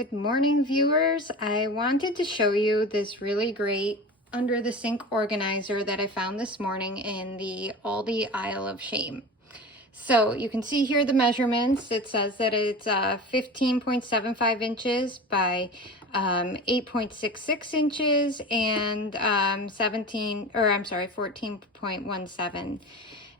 Good morning, viewers. I wanted to show you this really great under the sink organizer that I found this morning in the Aldi aisle of shame. So you can see here the measurements. It says that it's 15.75 inches by 8.66 inches and 14.17.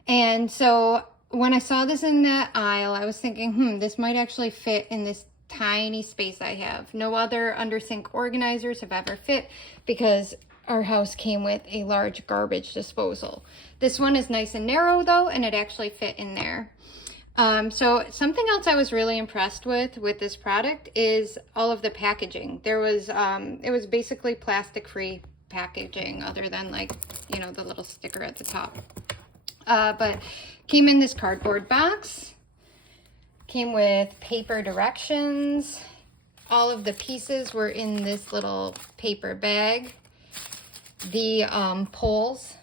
And so when I saw this in that aisle, I was thinking, this might actually fit in this tiny space I have. No other under sink organizers have ever fit because our house came with a large garbage disposal. This one is nice and narrow though, and it actually fit in there. So something else I was really impressed with this product is all of the packaging. There was, it was basically plastic-free packaging other than like, the little sticker at the top. But came in this cardboard box. Came with paper directions. All of the pieces were in this little paper bag. The poles,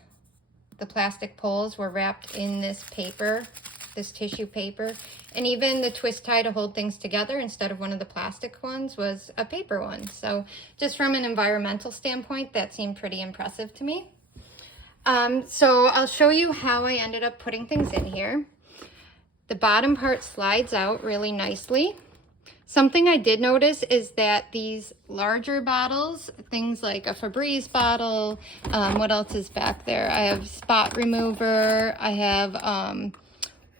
the plastic poles were wrapped in this paper, this tissue paper. And even the twist tie to hold things together instead of one of the plastic ones was a paper one. So just from an environmental standpoint, that seemed pretty impressive to me. So I'll show you how I ended up putting things in here. The bottom part slides out really nicely. Something I did notice is that these larger bottles, things like a Febreze bottle, what else is back there? I have spot remover, I have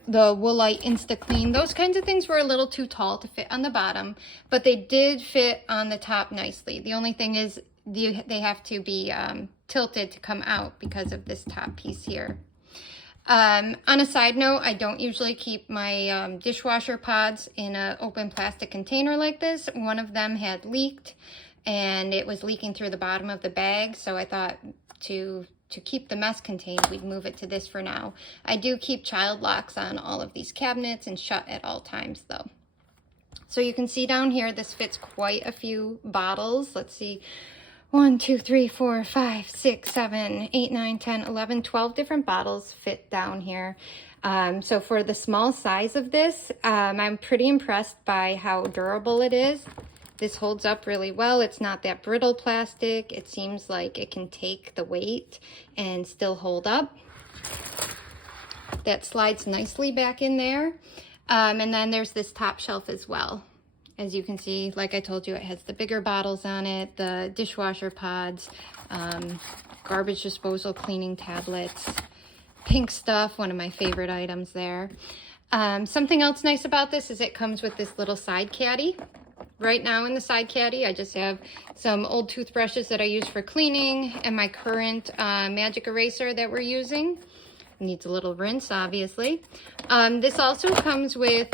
the Woolite Insta Clean. Those kinds of things were a little too tall to fit on the bottom, but they did fit on the top nicely. The only thing is they have to be tilted to come out because of this top piece here. On a side note, I don't usually keep my dishwasher pods in an open plastic container like this. One of them had leaked and it was leaking through the bottom of the bag. So I thought to keep the mess contained, we'd move it to this for now. I do keep child locks on all of these cabinets and shut at all times though. So you can see down here, this fits quite a few bottles. Let's see. 1, 2, 3, 4, 5, 6, 7, 8, 9, 10, 11, 12 different bottles fit down here. So for the small size of this, I'm pretty impressed by how durable it is. This holds up really well. It's not that brittle plastic. It seems like it can take the weight and still hold up. That slides nicely back in there. And then there's this top shelf as well. As you can see, like I told you, it has the bigger bottles on it, the dishwasher pods, garbage disposal cleaning tablets, pink stuff, one of my favorite items there. Something else nice about this is it comes with this little side caddy. Right now in the side caddy, I just have some old toothbrushes that I use for cleaning and my current magic eraser that we're using. Needs a little rinse, obviously. This also comes with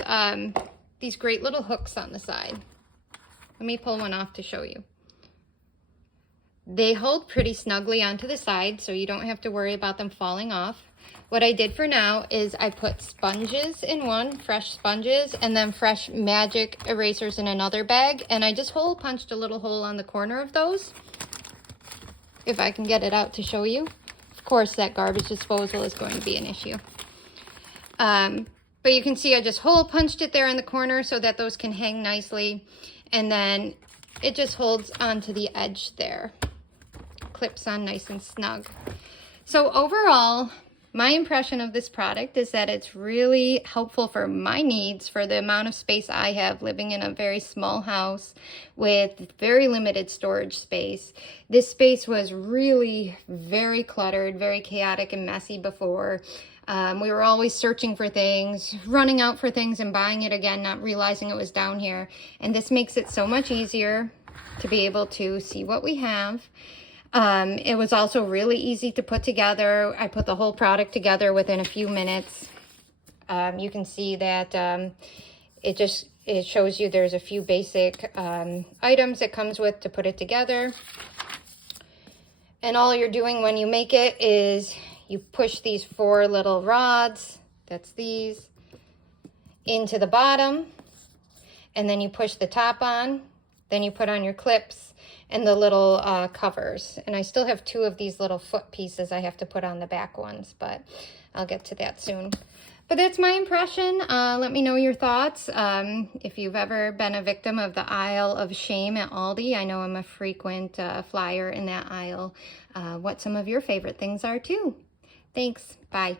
these great little hooks on the side. Let me pull one off to show you. They hold pretty snugly onto the side, so you don't have to worry about them falling off. What I did for now is I put sponges in one, fresh sponges, and then fresh magic erasers in another bag, and I just hole punched a little hole on the corner of those, if I can get it out to show you. Of course, that garbage disposal is going to be an issue. But you can see I just hole punched it there in the corner so that those can hang nicely. And then it just holds onto the edge there. Clips on nice and snug. So overall, my impression of this product is that it's really helpful for my needs for the amount of space I have living in a very small house with very limited storage space. This space was really very cluttered, very chaotic and messy before. We were always searching for things, running out for things and buying it again, not realizing it was down here. And this makes it so much easier to be able to see what we have. It was also really easy to put together. I put the whole product together within a few minutes. You can see that it shows you there's a few basic items it comes with to put it together. And all you're doing when you make it is you push these 4 little rods, that's these, into the bottom, and then you push the top on, then you put on your clips and the little covers. And I still have 2 of these little foot pieces I have to put on the back ones, but I'll get to that soon. But that's my impression. Let me know your thoughts. If you've ever been a victim of the aisle of shame at Aldi, I know I'm a frequent flyer in that aisle, what some of your favorite things are too. Thanks. Bye.